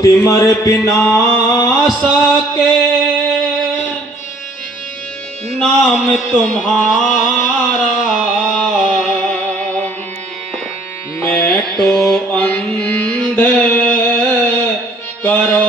Timor पिनासा के नाम तुम्हारा मैं तो अंधे करो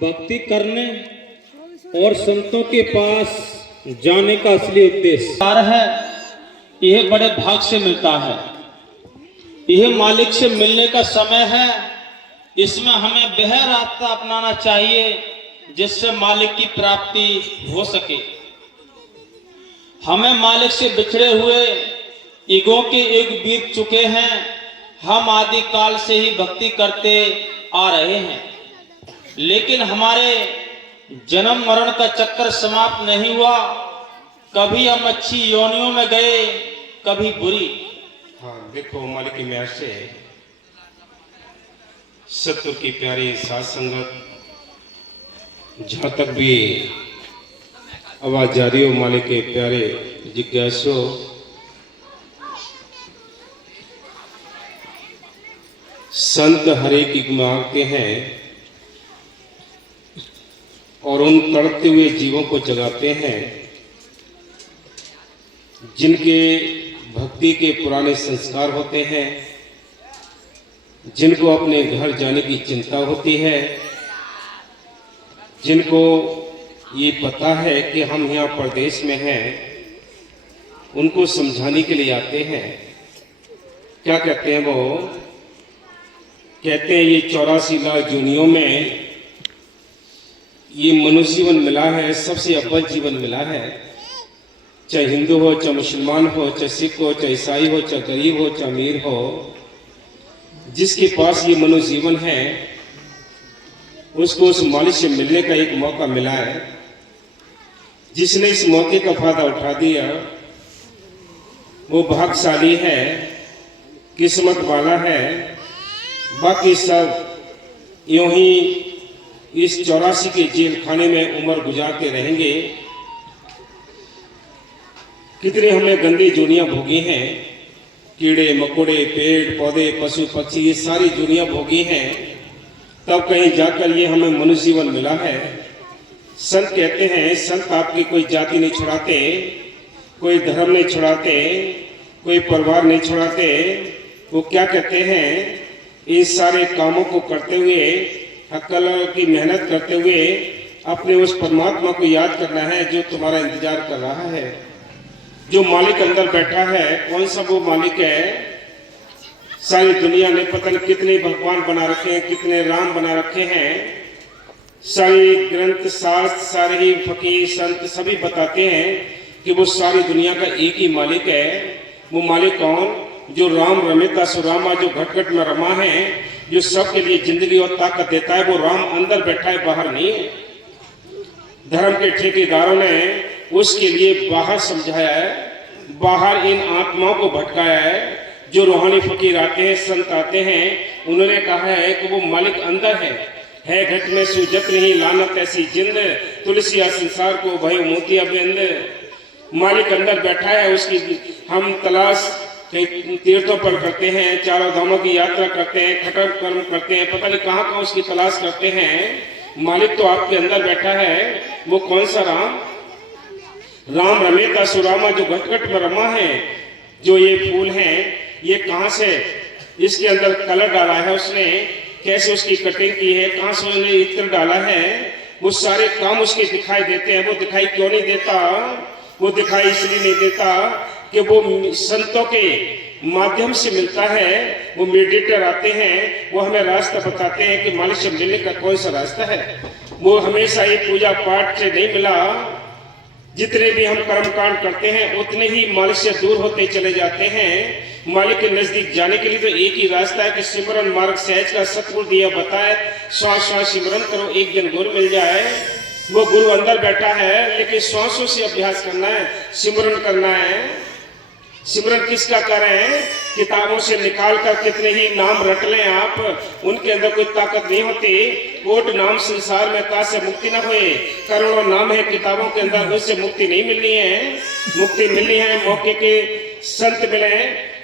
भक्ति करने और संतों के पास जाने का असली उद्देश्य है। यह बड़े भाग से मिलता है। यह मालिक से मिलने का समय है। इसमें हमें वह रास्ता अपनाना चाहिए जिससे मालिक की प्राप्ति हो सके। हमें मालिक से बिछड़े हुए युगों के युग बीत चुके हैं। हम आदि काल से ही भक्ति करते आ रहे हैं, लेकिन हमारे जन्म मरण का चक्कर समाप्त नहीं हुआ। कभी हम अच्छी योनियों में गए, कभी बुरी। हाँ, देखो मालिक की मेहर से सत्य की प्यारी साथ संगत, जहां तक भी आवाज जारी हो, मालिक के प्यारे जिज्ञासु, संत हरे की मांगते हैं और उन तड़पते हुए जीवों को जगाते हैं जिनके भक्ति के पुराने संस्कार होते हैं, जिनको अपने घर जाने की चिंता होती है, जिनको ये पता है कि हम यहाँ प्रदेश में हैं, उनको समझाने के लिए आते हैं। क्या कहते हैं वो? कहते हैं ये 84 लाख जूनियों में ये मनुष्य जीवन मिला है, सबसे अव्वल जीवन मिला है। चाहे हिंदू हो, चाहे मुसलमान हो, चाहे सिख हो, चाहे ईसाई हो, चाहे गरीब हो, चाहे अमीर हो, जिसके पास ये मनुष्य जीवन है उसको उस मालिक से मिलने का एक मौका मिला है। जिसने इस मौके का फायदा उठा दिया वो भाग्यशाली है, किस्मत वाला है। बाकी सब यूं ही इस 84 के जेल खाने में उम्र गुजारते रहेंगे। कितने हमने गंदी दुनिया भोगी हैं, कीड़े मकोड़े, पेड़ पौधे, पशु पक्षी, ये सारी दुनिया भोगी हैं, तब कहीं जाकर ये हमें मनुष्य जीवन मिला है। संत कहते हैं, संत आपकी कोई जाति नहीं छुड़ाते, कोई धर्म नहीं छुड़ाते, कोई परिवार नहीं छुड़ाते। वो क्या कहते हैं? इस सारे कामों को करते हुए, अक्ल की मेहनत करते हुए अपने उस परमात्मा को याद करना है जो तुम्हारा इंतजार कर रहा है। जो मालिक अंदर बैठा है, कौन सा वो मालिक है? सारी दुनिया ने पता नहीं कितने भगवान बना रखे हैं, कितने राम बना रखे हैं। सारे ग्रंथ शास्त्र, सारे ही फकीर संत सभी बताते हैं कि वो सारी दुनिया का एक ही मालिक है। वो मालिक कौन? जो राम रमेता सो रामा, जो घट घट में रमा है, जो सबके लिए जिंदगी और ताकत देता है। वो राम अंदर बैठा है, बाहर नहीं है। धर्म के ठेकेदारों ने उसके लिए बाहर समझाया है, बाहर इन आत्माओं को भटकाया है। जो रूहानी फकीर आते हैं, संत आते हैं, उन्होंने कहा है कि वो मालिक अंदर है घट में सुजत नहीं लानत ऐसी जिंद, तुलसिया संसार को भय मोतिया बेंद। मालिक अंदर बैठा है, उसकी हम तलाश कई तीर्थों पर करते हैं, चारों धामों की यात्रा करते हैं, खटर कर्म करते हैं, पता नहीं कहाँ कहाँ उसकी तलाश करते हैं। मालिक तो आपके अंदर बैठा है। वो कौन सा राम? राम रमेता सुरामा, जो घट घट में रमा है। जो ये फूल हैं, ये कहाँ से इसके अंदर कलर डाला है उसने, कैसे उसकी कटिंग की है, कहाँ से उसने इत्र डाला है, वो सारे काम उसके दिखाई देते हैं। वो दिखाई क्यों नहीं देता? वो दिखाई इसलिए नहीं देता कि वो संतों के माध्यम से मिलता है। वो मेडिटेटर आते हैं, वो हमें रास्ता बताते हैं कि मालिक से मिलने का कौन सा रास्ता है। वो हमेशा ये पूजा पाठ से नहीं मिला। जितने भी हम कर्म कांड करते हैं, उतने ही मालिक से दूर होते चले जाते हैं। मालिक के नजदीक जाने के लिए तो एक ही रास्ता है कि सिमरन मार्ग सहज का सतगुरु दिया बताए, श्वास श्वास सिमरन करो, एक दिन गुरु मिल जाए। वो गुरु अंदर बैठा है, लेकिन श्वासों से अभ्यास करना है, सिमरन करना है। सिमरन किसका करें? किताबों से निकाल कर कितने ही नाम रट लें आप, उनके अंदर कोई ताकत नहीं होती। कोट नाम संसार में का से मुक्ति न होए, करोड़ों नाम है किताबों के अंदर, उससे मुक्ति नहीं मिलनी है। मुक्ति मिलनी है मौके के संत मिले,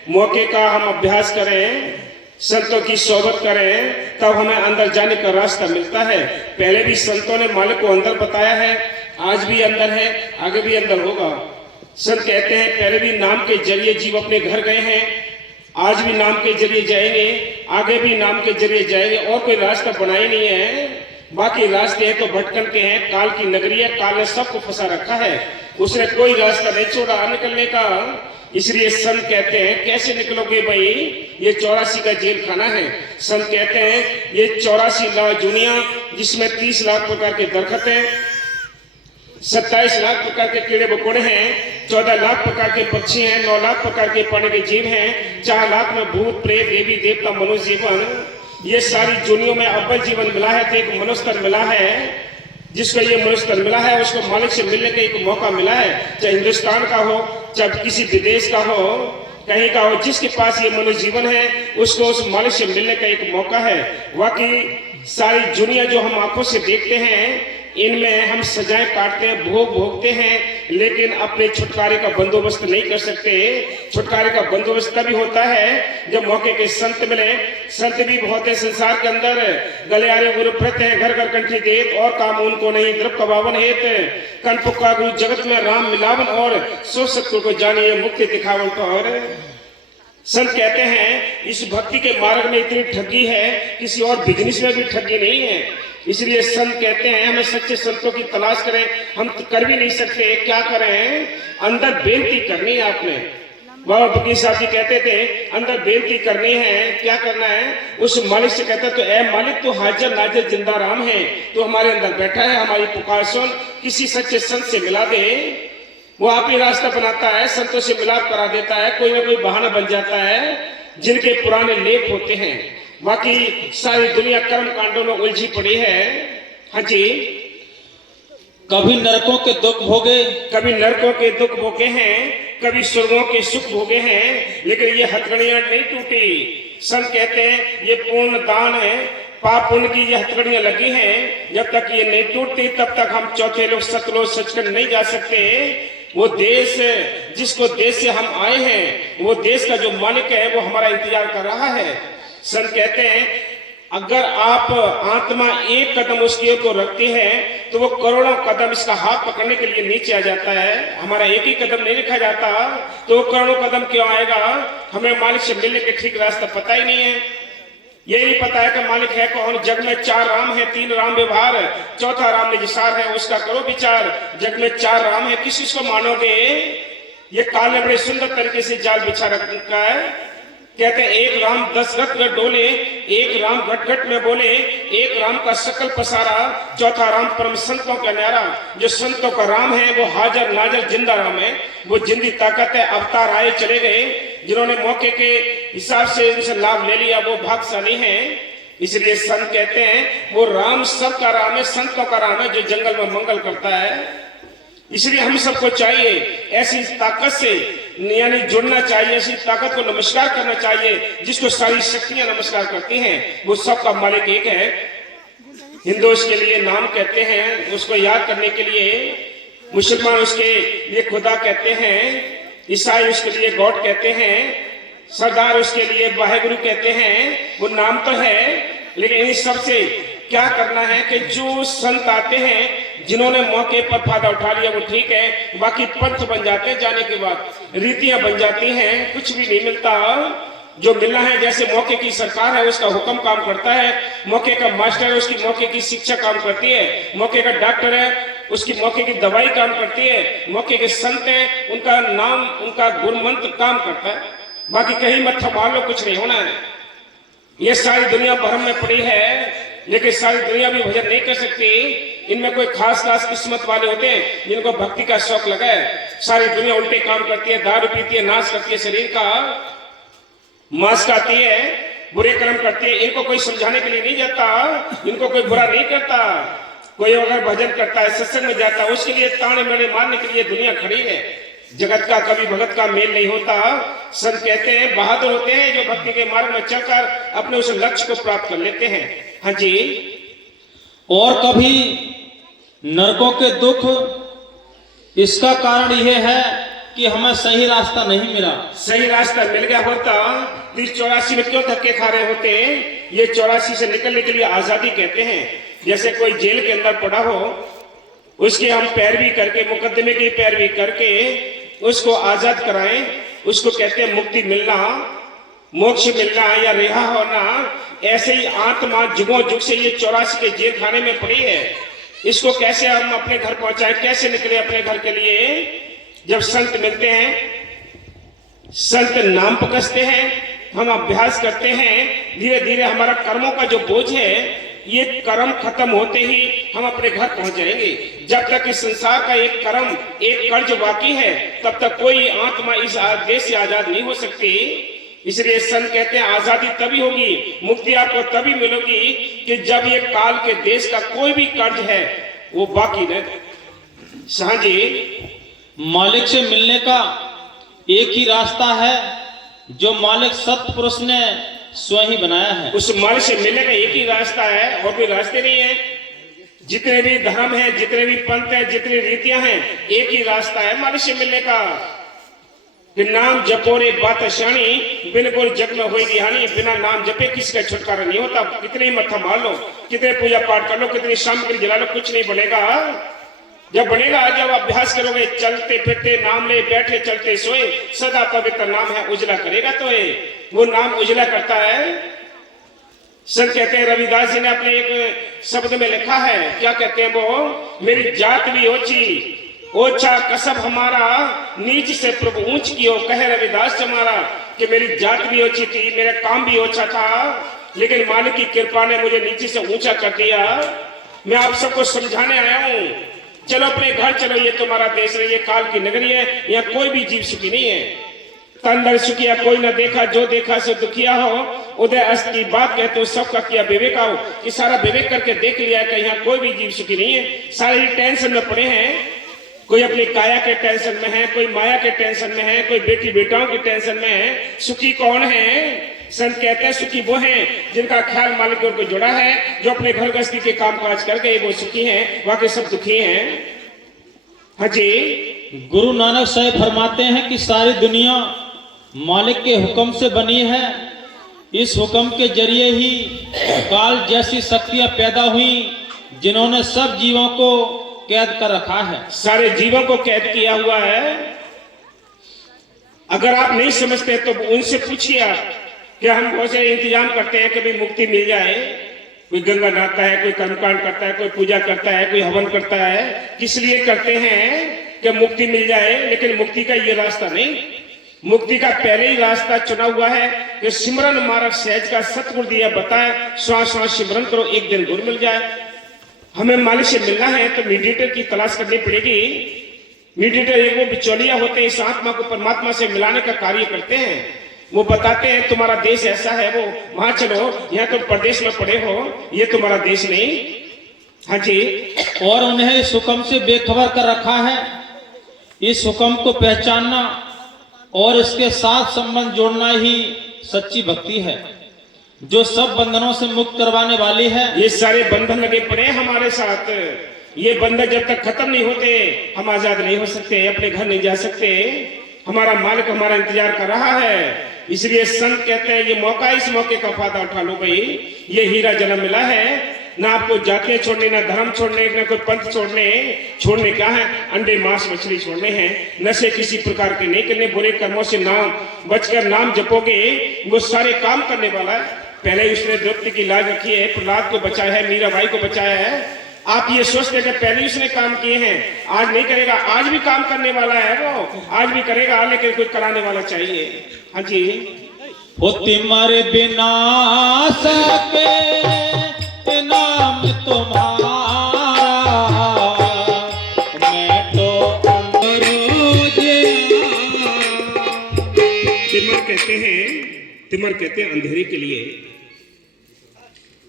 मौके का हम अभ्यास करें, संतों की सोबत करें, तब हमें अंदर जाने का रास्ता मिलता है। पहले भी संतों ने मालिक को अंदर बताया है, आज भी अंदर है, आगे भी अंदर होगा। संत कहते हैं पहले भी नाम के जरिए जीव अपने घर गए हैं, आज भी नाम के जरिए जाएंगे, आगे भी नाम के जरिए जाएंगे, और कोई रास्ता बना ही नहीं है। बाकी रास्ते हैं तो भटकन के हैं। काल की नगरी है, काल ने सबको फंसा रखा है, उसने कोई रास्ता नहीं छोड़ा निकलने का। इसलिए संत कहते हैं कैसे निकलोगे भाई, ये 84 का जेल खाना है। संत कहते हैं ये 84 लाख दुनिया, जिसमें 30 लाख प्रकार के दरखत हैं, 27 लाख प्रकार के कीड़े मकोड़े हैं, 14 लाख प्रकार के पक्षी हैं, 9 लाख प्रकार के पानी के जीव हैं, 4 लाख में भूत प्रेत देवी देवता मनुष्य जीवन। ये सारी दुनिया में अव्वल जीवन मिला है तो एक मनुष्य तन मिला है। जिसको ये मनुष्य तन मिला है उसको मालिक से मिलने का एक मौका मिला है, चाहे हिंदुस्तान का हो, चाहे किसी विदेश का हो, कहीं का हो, जिसके पास ये मनुष्य जीवन है उसको उस मालिक से मिलने का एक मौका है। वाकई सारी दुनिया जो हम आंखों से देखते हैं, इनमें हम सजाएं काटते हैं, भोग भोगते हैं, लेकिन अपने छुटकारे का बंदोबस्त नहीं कर सकते। छुटकारे का बंदोबस्त तभी होता है जब मौके के संत मिले। संत भी बहुत है संसार के अंदर, गलियारे गुरु प्रत है, घर घर कंठी देत, और काम उनको नहीं द्रव कबावन हेत, कन पुका गुरु जगत में राम मिलावन, और सो सत्य को जानिए मुक्ति दिखावन। और संत कहते हैं इस भक्ति के मार्ग में इतनी ठगी है, किसी और बिजनेस में भी ठगी नहीं है। इसलिए संत कहते हैं हमें सच्चे संतों की तलाश करें। हम तो कर भी नहीं सकते, क्या करें? अंदर बेनती करनी है आपने। बाबा फकीर साहब जी कहते थे अंदर बेनती करनी है, क्या करना है? उस मालिक से कहता तो ऐ मालिक तो हाजिर नाजिर जिंदा राम है, तो हमारे अंदर बैठा है, हमारी पुकार सुन, किसी सच्चे संत से मिला दे। वो आप ही रास्ता बनाता है, संतों से मिलाप करा देता है, कोई ना कोई बहाना बन जाता है जिनके पुराने लेख होते हैं। बाकी सारी दुनिया कर्म कांडों में उलझी पड़ी है। हाँ जी, कभी नरकों के दुख भोगे, कभी नरकों के दुख भोगे हैं, कभी स्वर्गों के सुख भोगे हैं, लेकिन ये हथकड़ियां नहीं टूटी। संत कहते हैं ये पूर्ण दान है, पाप पुण्य की ये हथकड़ियां लगी हैं, जब तक ये नहीं टूटती तब तक हम चौथे लोग सतलोक सचखंड नहीं जा सकते। वो देश जिसको देश से हम आए हैं, वो देश का जो मालिक है वो हमारा इंतजार कर रहा है। संत कहते हैं अगर आप आत्मा एक कदम उसकी ओर को रखती है तो वो करोड़ों कदम इसका हाथ पकड़ने के लिए नीचे आ जाता है। हमारा एक ही कदम नहीं रखा जाता तो वो करोड़ों कदम क्यों आएगा? हमें मालिक से मिलने के ठीक रास्ता पता ही नहीं है। ये नहीं पता है कि मालिक है कौन। जग में 4 राम है, 3 राम व्यवहार, चौथा राम निजसार है, उसका करो विचार। जग में 4 राम है, किस को मानोगे? ये काल ने बड़े सुंदर तरीके से जाल बिछा रखा है। कहते हैं एक राम 10 रथ गढ़ डोले, एक राम घट घट में बोले, एक राम का सकल पसारा, चौथा राम परम संतों का न्यारा। जो संतों का राम है वो हाजर नाजर जिंदा राम है, वो जिंदी ताकत है, अवतार आए चले गए। जिन्होंने मौके के हिसाब से इनसे लाभ ले लिया वो भाग्यशाली हैं। इसलिए संत कहते हैं वो राम सबका राम है, संतों का राम है, जो जंगल में मंगल करता है। इसलिए हम सबको चाहिए ऐसी ताकत से यानी जुड़ना चाहिए, ऐसी ताकत को नमस्कार करना चाहिए जिसको सारी शक्तियां नमस्कार करती हैं। वो सबका मालिक एक है। हिंदू उसके लिए नाम कहते हैं, उसको याद करने के लिए। मुसलमान उसके लिए खुदा कहते हैं, ईसाई उसके लिए गॉड कहते हैं, सरदार उसके लिए वाहेगुरु कहते हैं। वो नाम तो है, लेकिन इन सबसे क्या करना है कि जो संत आते हैं जिन्होंने मौके पर फायदा उठा लिया वो ठीक है, बाकी पंथ बन जाते हैं, जाने के बाद रीतियां बन जाती हैं, कुछ भी नहीं मिलता। जो मिलना है जैसे मौके की सरकार है उसका हुक्म काम करता है, मौके का मास्टर है उसकी मौके की शिक्षा काम करती है, मौके का डॉक्टर है उसकी मौके की दवाई काम करती है, मौके के संत है उनका नाम उनका गुरु मंत्र काम करता है। बाकी कहीं मत्था मार लो, कुछ नहीं होना है। ये सारी दुनिया भरम में पड़ी है, लेकिन सारी दुनिया भी भजन नहीं कर सकती। इनमें कोई खास खास किस्मत वाले होते हैं जिनको भक्ति का शौक लगा है। सारी दुनिया उल्टे काम करती है, दारू पीती है, नाश करती है, शरीर का मांस खाती है, बुरे कर्म करती है। इनको कोई समझाने के लिए नहीं जाता, इनको कोई बुरा नहीं करता। कोई अगर भजन करता है, सत्संग में जाता है, उसके लिए ताने मेड़े मारने के लिए दुनिया खड़ी है। जगत का कभी भगत का मेल नहीं होता। संत कहते हैं बहादुर होते हैं जो भक्ति के मार्ग में चलकर अपने उस लक्ष्य को प्राप्त कर लेते हैं। हाँ जी। और कभी नरकों के दुख, इसका कारण यह है कि हमें सही रास्ता नहीं मिला। सही रास्ता मिल गया होता तो 84 में क्यों धक्के खा रहे होते? ये 84 से निकलने के लिए आजादी कहते हैं। जैसे कोई जेल के अंदर पड़ा हो, उसके हम पैरवी करके, मुकदमे की पैरवी करके उसको आजाद कराएं, उसको कहते हैं मुक्ति मिलना, मोक्ष मिलना या रिहा होना। ऐसे ही आत्मा जुगों जुग से ये 84 के जेल खाने में पड़ी है। इसको कैसे हम अपने घर पहुंचाएं, कैसे निकले अपने घर के लिए? जब संत मिलते हैं, संत नाम पकड़ते हैं, हम अभ्यास करते हैं, धीरे धीरे हमारा कर्मों का जो बोझ है ये कर्म खत्म होते ही हम अपने घर पहुंच जाएंगे। जब तक इस संसार का एक कर्म, एक कर्ज बाकी है, तब तक कोई आत्मा इस देश से आजाद नहीं हो सकती। इसलिए संत कहते हैं आजादी तभी होगी, मुक्ति आपको तभी मिलेगी कि जब ये काल के देश का कोई भी कर्ज है वो बाकी रहे। शाह जी, मालिक से मिलने का एक ही रास्ता है जो मालिक सत्पुरुष ने स्वयं ही बनाया है। उस मालिक से मिलने का एक ही रास्ता है, और कोई रास्ते नहीं है। जितने भी धर्म है, जितने भी पंथ है, जितनी रीतियां हैं, एक ही रास्ता है मालिक से मिलने का। कि नाम जपो रे बात शानी, बिन गुर जग में होगी हानि। बिना नाम जपे किसी का छुटकारा नहीं होता। कितने मत्था मार लो, कितने पूजा पाठ कर लो, कितनी सामग्री जला लो, कुछ नहीं बनेगा। जब बनेगा जब अभ्यास करोगे, चलते फिरते नाम ले, बैठे चलते सोए, सदा पवित्र नाम है, उजला करेगा तो वो नाम उजला करता है। संत कहते हैं, रविदास जी ने अपने एक शब्द में लिखा है, क्या कहते हैं वो? मेरी जात भी ओछी, ओछा कसब हमारा, नीच से प्रभु ऊंच कियो, कहे रविदास हमारा। कि मेरी जात भी ओछी थी, मेरा काम भी ओछा था, लेकिन मालिक की कृपा ने मुझे नीचे से ऊंचा कर दिया। मैं आप सबको समझाने आया हूं, चलो अपने घर चलो, ये तुम्हारा देश है, ये काल की नगरी है, यहाँ कोई भी जीव सुखी नहीं है। तंदर सुखिया कोई न देखा, जो देखा से दुखिया हो। उदय अस्त की बात कहते हो, सबका किया विवेक हो। कि सारा विवेक करके देख लिया कि यहाँ कोई भी जीव सुखी नहीं है, सारे ही टेंशन में पड़े हैं। कोई अपनी काया के टेंशन में है, कोई माया के टेंशन में है, कोई बेटी बेटाओं की टेंशन में है। सुखी कौन है? संत कहते हैं सुखी वो हैं जिनका ख्याल मालिक की ओर को जुड़ा है, जो अपने घर गृहस्थी के काम काज करके वो सुखी हैं, बाकी सब दुखी हैं। हाँ जी। गुरु नानक साहब फरमाते हैं कि सारी दुनिया मालिक के हुक्म से बनी है। इस हुक्म के जरिए ही काल जैसी शक्तियां पैदा हुई जिन्होंने सब जीवों को कैद कर रखा है। सारे जीवों को कैद किया हुआ है। अगर आप नहीं समझते तो उनसे पूछिए आप कि हम बहुत से इंतजाम करते हैं कभी मुक्ति मिल जाए। कोई गंगा नहाता है, कोई कर्मकांड करता है, कोई पूजा करता है, कोई हवन करता है। किस लिए करते हैं? कि मुक्ति मिल जाए, लेकिन मुक्ति का ये रास्ता नहीं। मुक्ति का पहले ही रास्ता चुना हुआ है कि सिमरन मार्ग सहज का सतगुरु दिया बताए, श्वास श्वास सिमरन करो, एक दिन गुरु मिल जाए। हमें मालिक से मिलना है तो मीडिएटर की तलाश करनी पड़ेगी। मीडिएटर एक वो बिचौलिया होते हैं, इस आत्मा को परमात्मा से मिलाने का कार्य करते हैं। वो बताते हैं तुम्हारा देश ऐसा है, वो वहां चलो, यहाँ तो प्रदेश में पड़े हो, ये तुम्हारा देश नहीं। हाँ जी। और उन्हें इस हुक्म से बेखबर कर रखा है। इस हुक्म को पहचानना और इसके साथ संबंध जोड़ना ही सच्ची भक्ति है, जो सब बंधनों से मुक्त करवाने वाली है। ये सारे बंधन लगे पड़े हैं हमारे साथ, ये बंधन जब तक खत्म नहीं होते हम आजाद नहीं हो सकते, अपने घर नहीं जा सकते। हमारा मालिक हमारा इंतजार कर रहा है। इसलिए संत कहते हैं ये मौका, इस मौके का फायदा उठा लो भाई, ये हीरा जन्म मिला है। ना आपको जातियां छोड़ने, ना धर्म छोड़ने, ना कोई पंथ छोड़ने क्या है, अंडे मांस मछली छोड़ने हैं। नशे किसी प्रकार के नहीं करने, बुरे कर्मों से नाम बचकर नाम जपोगे, वो सारे काम करने वाला है। पहले उसने द्रौपदी की लाज रखी है, प्रहलाद को बचाया है, मीराबाई को बचाया है। आप ये सोचते हैं कि पहले उसने काम किए हैं, आज नहीं करेगा, आज भी काम करने वाला है, वो आज भी करेगा, लेकिन कोई कराने वाला चाहिए। हाँ जी। तुम्हारे बिना सके नाम तुम्हारा, मैं तो तिमर कहते हैं अंधेरे के लिए,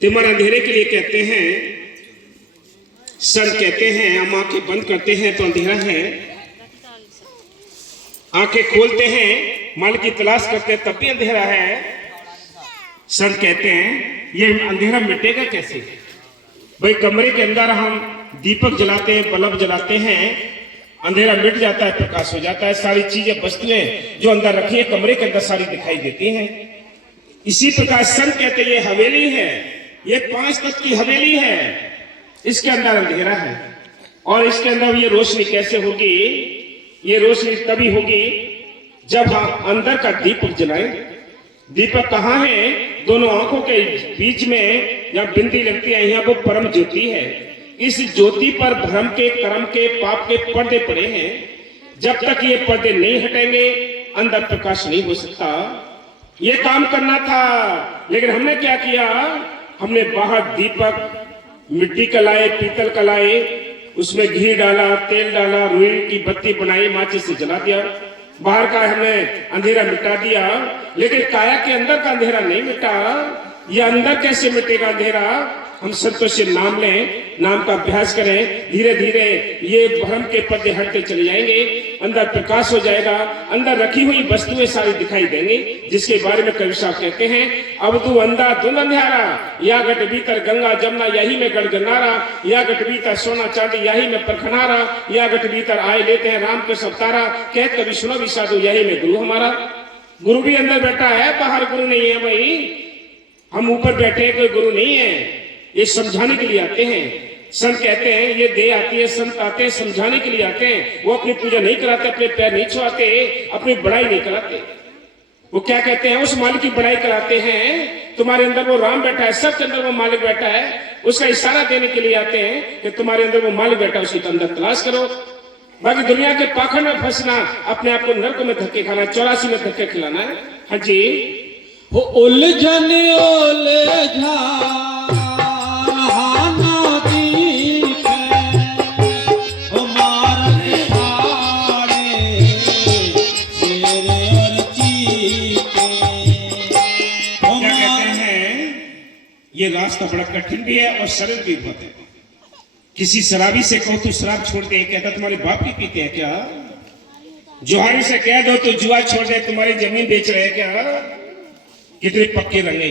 तिमर अंधेरे के लिए कहते हैं। संत कहते हैं हम आंखें बंद करते हैं तो अंधेरा है, आंखें खोलते हैं माल की तलाश करते हैं तब भी अंधेरा है। संत कहते हैं ये अंधेरा मिटेगा कैसे भाई? कमरे के अंदर हम दीपक जलाते हैं, बल्ब जलाते हैं, अंधेरा मिट जाता है, प्रकाश हो जाता है। सारी चीजें वस्तुएं जो अंदर रखी है कमरे के अंदर सारी दिखाई देती हैं। इसी प्रकार संत कहते हैं ये हवेली है, ये 5 तत्व की हवेली है, इसके अंदर अंधेरा है। और इसके अंदर ये रोशनी कैसे होगी? ये रोशनी तभी होगी जब हम अंदर का दीपक जलाएं। दीपक कहाँ है? दोनों आंखों के बीच में जहाँ बिंदी लगती है, यहाँ वो परम ज्योति है। इस ज्योति पर भ्रम के, कर्म के, पाप के पर्दे पड़े हैं। जब तक ये पर्दे नहीं हटेंगे अंदर प्रकाश नहीं हो सकता। ये काम करना था, लेकिन हमने क्या किया? हमने बाहर दीपक मिट्टी का लाए, पीतल का लाए, उसमें घी डाला, तेल डाला, रुई की बत्ती बनाई, माचिस से जला दिया। बाहर का हमने अंधेरा मिटा दिया, लेकिन काया के अंदर का अंधेरा नहीं मिटा। ये अंदर कैसे मिटेगा अंधेरा? हम संतों से नाम लें, नाम का अभ्यास करें, धीरे धीरे ये भ्रम के पर्दे हटते चले जाएंगे, अंदर प्रकाश हो जाएगा, अंदर रखी हुई वस्तुएं सारी दिखाई देंगी, जिसके बारे में कवि साहब कहते हैं अब तू अंधा धुन अंधियारा, या गट भीतर गंगा जमुना यही में गढ़ गन्नारा, या गट भीतर सोना चांदी यही में परखनारा, या गट भीतर आए लेते हैं राम के सवतारा, कह कभी सुनो भी साधु यही में गुरु हमारा। गुरु भी अंदर बैठा है, बाहर गुरु नहीं है भाई। हम ऊपर बैठे कोई गुरु नहीं है, ये समझाने के लिए आते हैं। संत कहते हैं ये दे आती है, संत आते हैं समझाने के लिए आते हैं। वो अपनी पूजा नहीं कराते, अपने पैर नहीं छुआते, अपनी बड़ाई नहीं कराते। वो क्या कहते हैं? उस मालिक की बड़ाई कराते हैं। तुम्हारे अंदर वो राम बैठा है, सबके अंदर वो मालिक बैठा है, उसका इशारा देने के लिए आते हैं कि तुम्हारे अंदर वो मालिक बैठा है, उसके अंदर तलाश करो। बाकी दुनिया के पाखंड में फंसना, अपने आप को नरक में धक्के खाना, 84 में धक्के खिलाना है। हाँ जी। वो उलझन उलझा ये रास्ता बड़ा कठिन भी है और सरल भी बहुत है। किसी शराबी से कहो तू शराब छोड़ दे, कहता तुम्हारे बाप की पीते हैं क्या? जुहारी से कह दो तो जुआ छोड़ दे, तुम्हारी जमीन बेच रहे हैं क्या? कितने पक्के रंग है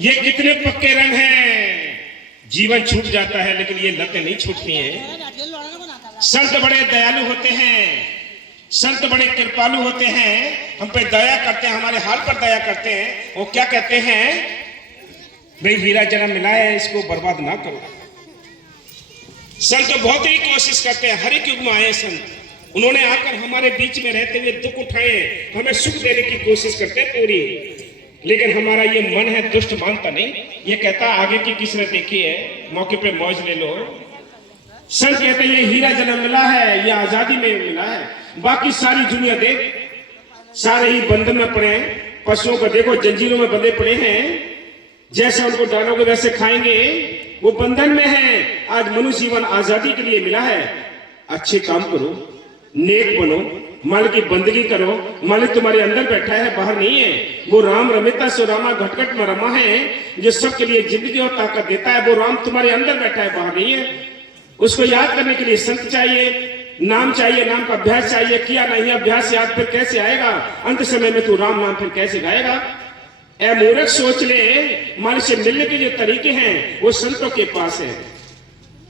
ये कितने पक्के रंग हैं। जीवन छूट जाता है लेकिन ये लतें नहीं छूटती हैं। संत बड़े दयालु होते हैं, संत बड़े कृपालु होते हैं, हम पे दया करते हैं, हमारे हाल पर दया करते हैं। वो क्या कहते हैं? भाई हीरा जन्म मिला है, इसको बर्बाद ना करो। संत तो बहुत ही कोशिश करते हैं, हर एक युग में आए संत, उन्होंने आकर हमारे बीच में रहते हुए दुख उठाए, हमें सुख देने की कोशिश करते हैं पूरी। लेकिन हमारा ये मन है दुष्ट मानता नहीं, ये कहता आगे की किसने देखी है, मौके पे मौज ले लो। संत कहते हैं ये हीरा जन्म मिला है, ये आजादी में मिला है, बाकी सारी दुनिया देख सारे ही बंधन में पड़े हैं। पशुओं को देखो जंजीरों में बंधे पड़े हैं, जैसे उनको डालोगे वैसे खाएंगे, वो बंधन में है। आज मनुष्य जीवन आजादी के लिए मिला है। अच्छे काम करो, नेक बनो, मालिक की बंदगी करो। मालिक तुम्हारे अंदर बैठा है, बाहर नहीं है। वो राम रमिता सो रामा घटघट में रमा है, जो सबके लिए जिंदगी और ताकत देता है। वो राम तुम्हारे अंदर बैठा है, बाहर नहीं है। उसको याद करने के लिए संत चाहिए, नाम चाहिए, नाम का अभ्यास चाहिए। किया नहीं अभ्यास, याद फिर कैसे आएगा? अंत समय में तू राम नाम फिर कैसे गाएगा? ऐ मूर्ख सोच ले, मालिक से मिलने के जो तरीके हैं वो संतों के पास है।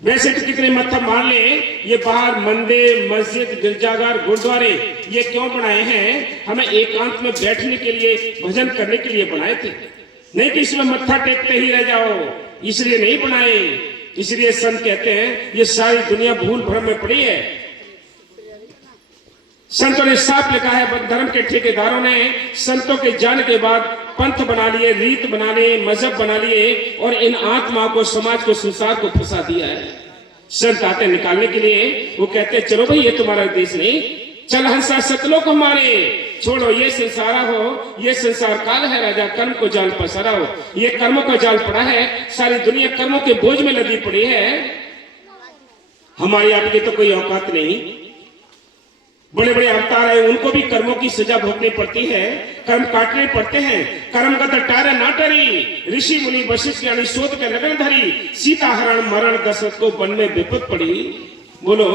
वैसे तो कितने मत्था मार ले, ये बाहर मंदिर, मस्जिद, गिरजाघर, गुरुद्वारे ये क्यों बनाए हैं? हमें एकांत में बैठने के लिए, भजन करने के लिए बनाए थे, नहीं कि इसमें मत्था टेकते ही रह जाओ, इसलिए नहीं बनाए। इसलिए संत कहते हैं ये सारी दुनिया भूल भ्रम में पड़ी है। संतों ने साफ लिखा है, धर्म के ठेकेदारों ने संतों के जाने के बाद पंथ बना लिए, रीत बना लिए, मजहब बना लिए और इन आत्माओं को, समाज को, संसार को फंसा दिया है। संत आते निकालने के लिए, वो कहते हैं चलो भाई ये तुम्हारा देश नहीं, चल हंसा सतलों को मारे, छोड़ो ये संसारा हो, ये संसार काल है राजा, कर्म को जाल पसारा हो। ये कर्मों का जाल पड़ा है, सारी दुनिया कर्मों के बोझ में लदी पड़ी है। हमारी आपकी तो कोई औकात नहीं। बड़े बड़े अवतार है, उनको भी कर्मों की सजा भोगनी पड़ती है, कर्म काटने पड़ते हैं। कर्म का टारे ना टरी, ऋषि मुनि वशिष्ठ ज्ञानी शोध के लगन धरी, सीता हरण मरण दशरथ को वन में विपद पड़ी। बोलो,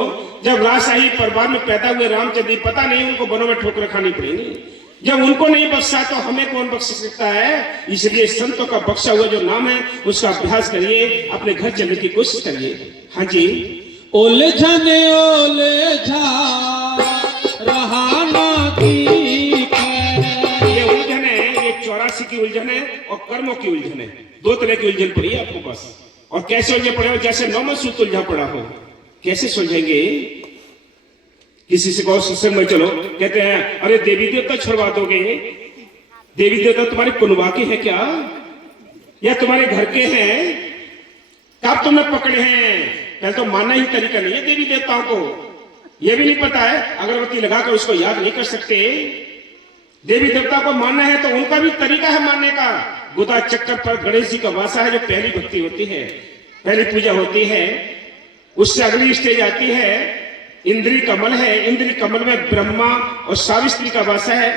जब राजशाही परिवार में पैदा हुए रामचंद्र, पता नहीं उनको वनों में ठोकर खानी पड़ेगी। जब उनको नहीं बख्शा तो हमें कौन बख्श सकता है? इसलिए संतों का बख्शा हुआ जो नाम है उसका अभ्यास करिए, अपने घर चलने की कोशिश करिए। हाँ जी। उलझन उलझा रहाना की खैर। ये उलझन है, ये 84 की उलझन है और कर्मों की उलझन है। दो तरह की उलझन पड़ी है आपको पास। और कैसे उलझे पड़े हो? जैसे नौमन सूत्र उलझा पड़ा हो। कैसे सुलझेंगे? किसी से कहो सत्संग में चलो, कहते हैं अरे देवी देवता छुड़वा दोगे। देवी देवता तुम्हारे कुनबा के हैं क्या, या तुम्हारे घर के हैं? कब तुमने पकड़े हैं? पहले तो मानना ही तरीका नहीं है देवी देवताओं को, यह भी नहीं पता है। अगरबत्ती लगाकर उसको याद नहीं कर सकते। देवी देवता को मानना है तो उनका भी तरीका है मानने का। गुदा चक्कर पर गणेश जी का वासा है, जो पहली भक्ति होती है, पहली पूजा होती है। उससे अगली स्टेज आती है इंद्री कमल है। इंद्री कमल में ब्रह्मा और सावित्री का वासा है।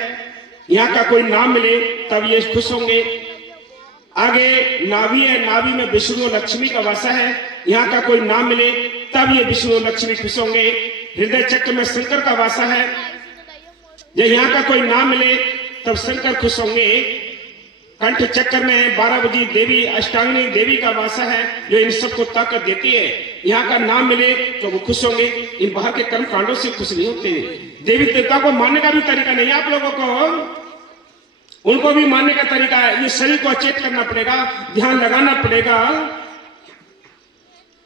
यहाँ का कोई नाम मिले तब ये खुश होंगे। आगे नाभि है, नाभि में विष्णु और लक्ष्मी का वासा है। यहाँ का कोई नाम मिले तब ये विष्णु और लक्ष्मी खुश होंगे। हृदय चक्र में शंकर का वासा है। जब यहाँ का कोई नाम मिले तब शंकर खुश होंगे। कंठ चक्र में 12 बजी देवी, अष्टांगिनी देवी का वासा है, जो इन सबको ताकत देती है। यहाँ का नाम मिले तो वो खुश होंगे। इन बाहर के कर्म कांडों से खुश नहीं होते। देवी देवता को मानने का भी तरीका नहीं है आप लोगों को, उनको भी मानने का तरीका है। ये शरीर को अचेत करना पड़ेगा, ध्यान लगाना पड़ेगा,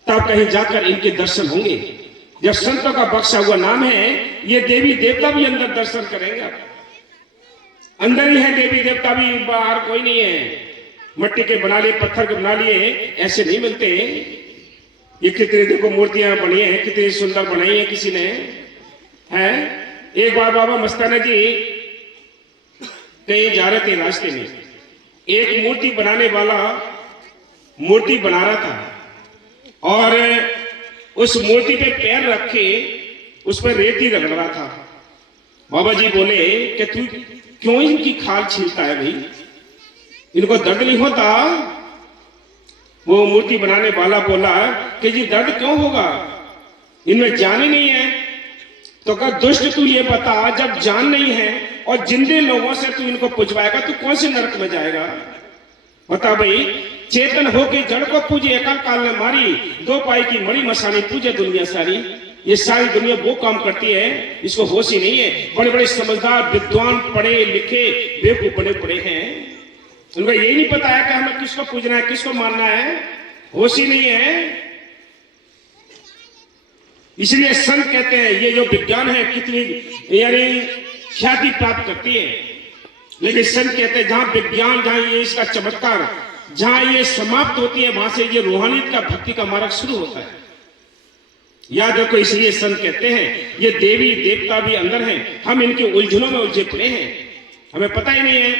तब कहीं जाकर इनके दर्शन होंगे। जब संतों का बख्शा हुआ नाम है, ये देवी देवता भी अंदर दर्शन करेंगे। अंदर ही है देवी देवता भी, बाहर कोई नहीं है। मिट्टी के बना लिए, पत्थर के बना लिए, ऐसे नहीं मिलते। ये कितनी देखो मूर्तियां बनी है, कितनी सुंदर बनाई है किसी ने, है। एक बार बाबा मस्ताना जी कहीं जा रहे थे, रास्ते में एक मूर्ति बनाने वाला मूर्ति बना रहा था और उस मूर्ति पे पैर रखे उस पर रेती रगड़ रहा था। बाबा जी बोले कि तू क्यों इनकी खाल छीलता है भाई, इनको दर्द नहीं होता? वो मूर्ति बनाने वाला बोला कि जी दर्द क्यों होगा, इनमें जान ही नहीं है। तो कहा दुष्ट तू ये बता, जब जान नहीं है और जिंदे लोगों से तू इनको पुजवाएगा तो कौन से नरक में जाएगा? बता भाई। चेतन होके जड़ को पूजे, एकल काल ने मारी, दो पाई की मणि मसानी पूजे दुनिया सारी। ये सारी दुनिया वो काम करती है, इसको होश ही नहीं है। बड़े बड़े समझदार विद्वान, पढ़े लिखे बेवकूफ बने पड़े हैं, उनको यही नहीं पता है कि हमें किसको पूजना है, किसको मानना है, होश ही नहीं है। इसलिए संत कहते हैं ये जो विज्ञान है कितनी यानी ख्याति प्राप्त करती है, लेकिन संत कहते हैं जहां विज्ञान, जहां ये इसका चमत्कार, जहां ये समाप्त होती है, वहां से ये रूहानियत का, भक्ति का मार्ग शुरू होता है। याद रखो, इसलिए संत कहते हैं ये देवी देवता भी अंदर हैं, हम इनकी उलझनों में उलझे पड़े हैं, हमें पता ही नहीं है।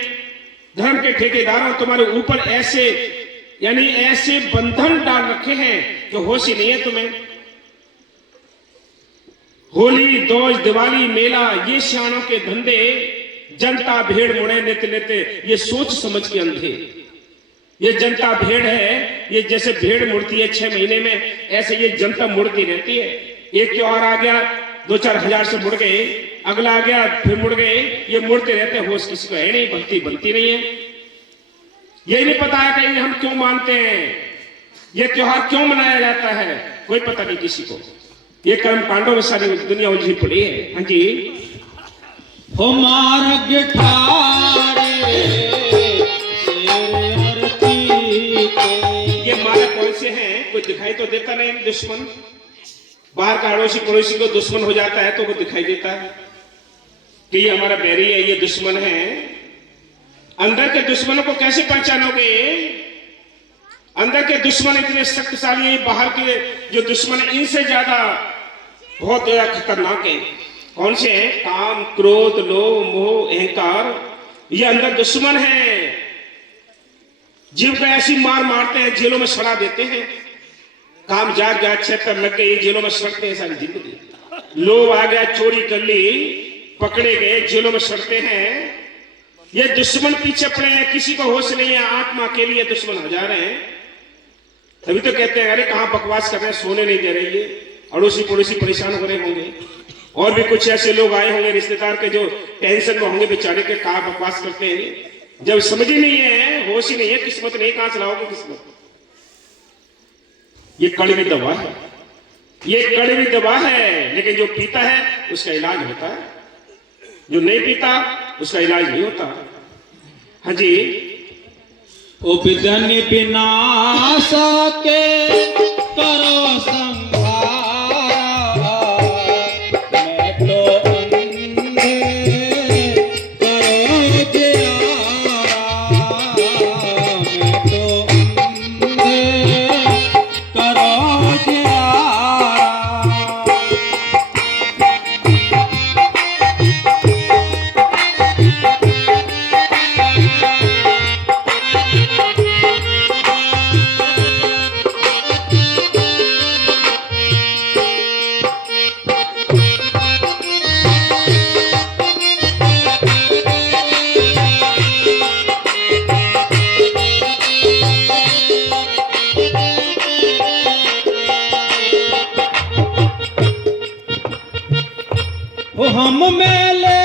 धर्म के ठेकेदारों तुम्हारे ऊपर ऐसे यानी ऐसे बंधन डाल रखे हैं कि होश ही नहीं है तुम्हें। होली, दोज, दिवाली, मेला, ये सियाणों के धंधे, जनता भेड़ मुड़े नित नित, ये सोच समझ के अंधे। ये जनता भेड़ है, ये जैसे भेड़ मुड़ती है 6 महीने में, ऐसे ये जनता मुड़ती रहती है। एक त्योहार आ गया, 2-4 हजार से मुड़ गए, अगला आ गया फिर मुड़ गए, ये मुड़ते रहते हैं, होश किसी को है नहीं, भक्ति बनती नहीं है। यही नहीं पता है कि हम क्यों मानते हैं, ये त्योहार क्यों मनाया जाता है, कोई पता नहीं किसी को। ये कर्म कांडों में सारी दुनिया उलझी पड़ी है। हाँ जी, हो मार्ग ठारे ये मार्ग कौन से हैं, कोई दिखाई तो देता नहीं। दुश्मन बाहर का अड़ोसी पड़ोसी को दुश्मन हो जाता है तो वो दिखाई देता है कि ये हमारा बैरी है, ये दुश्मन है। अंदर के दुश्मनों को कैसे पहचानोगे? अंदर के दुश्मन इतने शक्तिशाली हैं, बाहर के जो दुश्मन है इनसे ज्यादा बहुत ज्यादा खतरनाक है। कौन से हैं? काम, क्रोध, लोभ, मोह, अहंकार, ये अंदर दुश्मन है। जीव को ऐसी मार मारते हैं, जेलों में सड़ा देते हैं। काम जाग गया, 76 लग गई, जेलों में सड़ते हैं सारी जिंदगी। लोभ आ गया, चोरी कर ली, पकड़े गए, जेलों में सड़ते हैं। ये दुश्मन पीछे पड़े हैं, किसी को होश नहीं है, आत्मा के लिए दुश्मन हो जा रहे हैं। तभी तो कहते हैं अरे कहां बकवास कर रहे हैं, सोने नहीं दे रहे, ये अड़ोसी पड़ोसी परेशान हो रहे होंगे। और भी कुछ ऐसे लोग आए होंगे रिश्तेदार के जो टेंशन में होंगे बेचारे के, कहां बकवास करते हैं, जब समझ ही नहीं है, होश ही नहीं है, किस्मत नहीं, कहां चलाओगे किस्मत। ये कड़वी दवा है, ये कड़वी दवा है, लेकिन जो पीता है उसका इलाज होता है, जो नहीं पीता उसका इलाज नहीं होता। हाँ जी, ओ विधन विनाशा के करो संहारा, मैं तो अंधे करो जियारा, मैं तो अंधे करो जियारा। वो हम मेले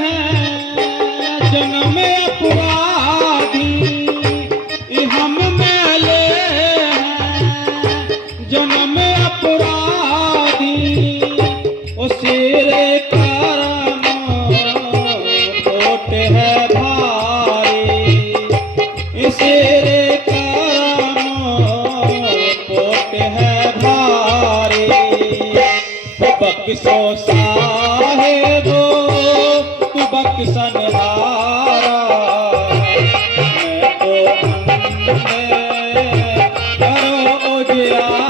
हैं जन्म अपराधी, हम मेले हैं जन्म अपराधी, ओ सिरे करम कोट है भारी, सिरे करम कोट है भारी, बक्सो साहेबो तू बक्सन हारा, मैं तो अंधे करो उजियारा।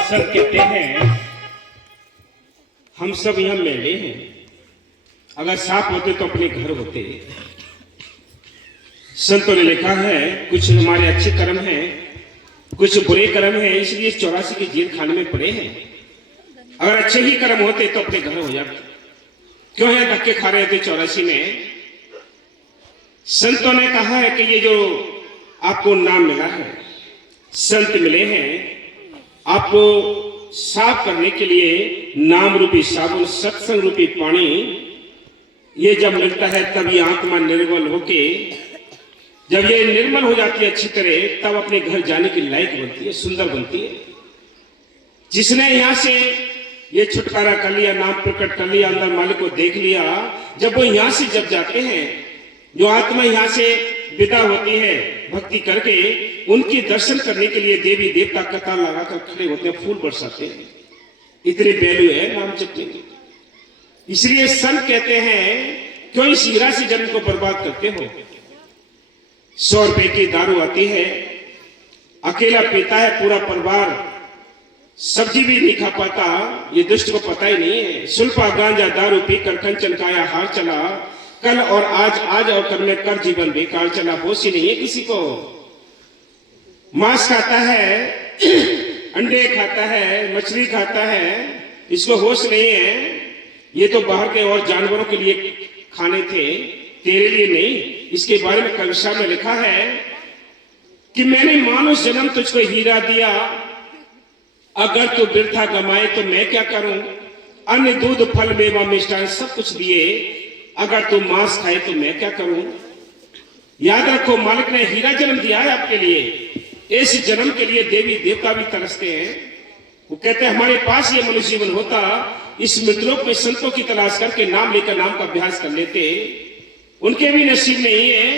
सर कहते हैं हम सब यहां मेले हैं, अगर साफ होते तो अपने घर होते। संतों ने लिखा है कुछ हमारे अच्छे कर्म हैं, कुछ बुरे कर्म हैं, इसलिए 84 की जेल खाने में पड़े हैं। अगर अच्छे ही कर्म होते तो अपने घर हो जाते, क्यों है धक्के खा रहे थे 84 में। संतों ने कहा है कि ये जो आपको नाम मिला है, संत मिले हैं, आपको साफ करने के लिए नाम रूपी साबुन, सत्संग रूपी पानी, ये जब मिलता है तब ये आत्मा निर्मल होके, जब ये निर्मल हो जाती है अच्छी तरह, तब अपने घर जाने की लायक बनती है, सुंदर बनती है। जिसने यहां से ये छुटकारा कर लिया, नाम प्रकट कर लिया, अंदर मालिक को देख लिया, जब वो यहां से जब जाते हैं, जो आत्मा यहां से विदा होती है भक्ति करके, उनकी दर्शन करने के लिए देवी देवता कतार लगाकर खड़े होते हैं, फूल बरसाते हैं। इतनी वैल्यू है नाम जपने की। इसलिए संत कहते हैं क्यों इस हीरा से जन्म को बर्बाद करते हो। 100 रुपए की दारू आती है, अकेला पीता है, पूरा परिवार सब्जी भी नहीं खा पाता, ये दुष्ट को पता ही नहीं है। सुल्फा गांजा दारू पीकर कंचन काया हार चला, कल और आज और कल में कर जीवन बेकार चला। होश ही नहीं है किसी को। मांस खाता है, अंडे खाता है, मछली खाता है, इसको होश नहीं है। ये तो बाहर के और जानवरों के लिए खाने थे, तेरे लिए नहीं। इसके बारे में कविता में लिखा है कि मैंने मानुष जन्म तुझको हीरा दिया, अगर तू वृथा कमाए तो मैं क्या करूं। अन्न दूध फल मेवा मिष्ठान सब कुछ दिए, अगर तू मांस खाए तो मैं क्या करूं। याद रखो, मालिक ने हीरा जन्म दिया है आपके लिए। इस जन्म के लिए देवी देवता भी तरसते हैं। वो कहते हैं हमारे पास ये मनुष्य जीवन होता, इस मृतलोक में संतों की तलाश करके नाम लेकर नाम का अभ्यास कर लेते। उनके भी नसीब नहीं है,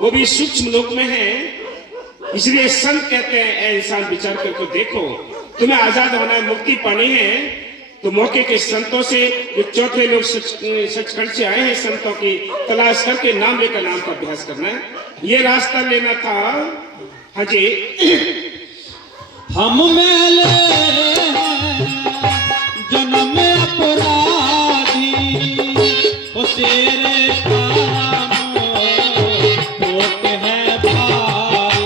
वो भी सूक्ष्म लोक में है। इसलिए संत कहते हैं ऐ इंसान विचार करके देखो, तुम्हें आजाद होना है, मुक्ति पानी है, तो मौके के संतों से, जो चौथे लोग सचखंड से आए हैं, संतों की तलाश करके नाम लेकर नाम का अभ्यास करना है, ये रास्ता लेना था। हाँ जी। हम मेले जन्म अपराधी, तेरे काम होते हैं भाई,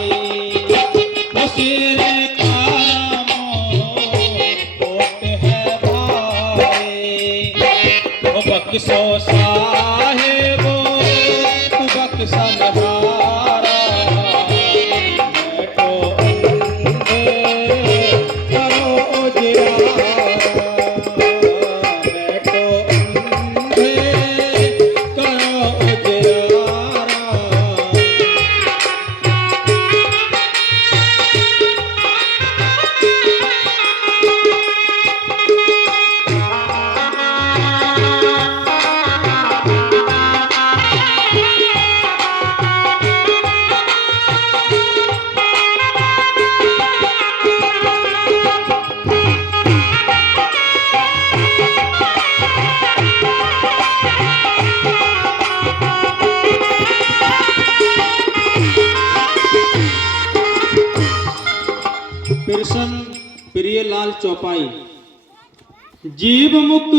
तेरे काम होते हैं भाई। बख्शो साहेबो तू बख्शा नहारा, प्रियलाल चौपाई। जीव मुक्ति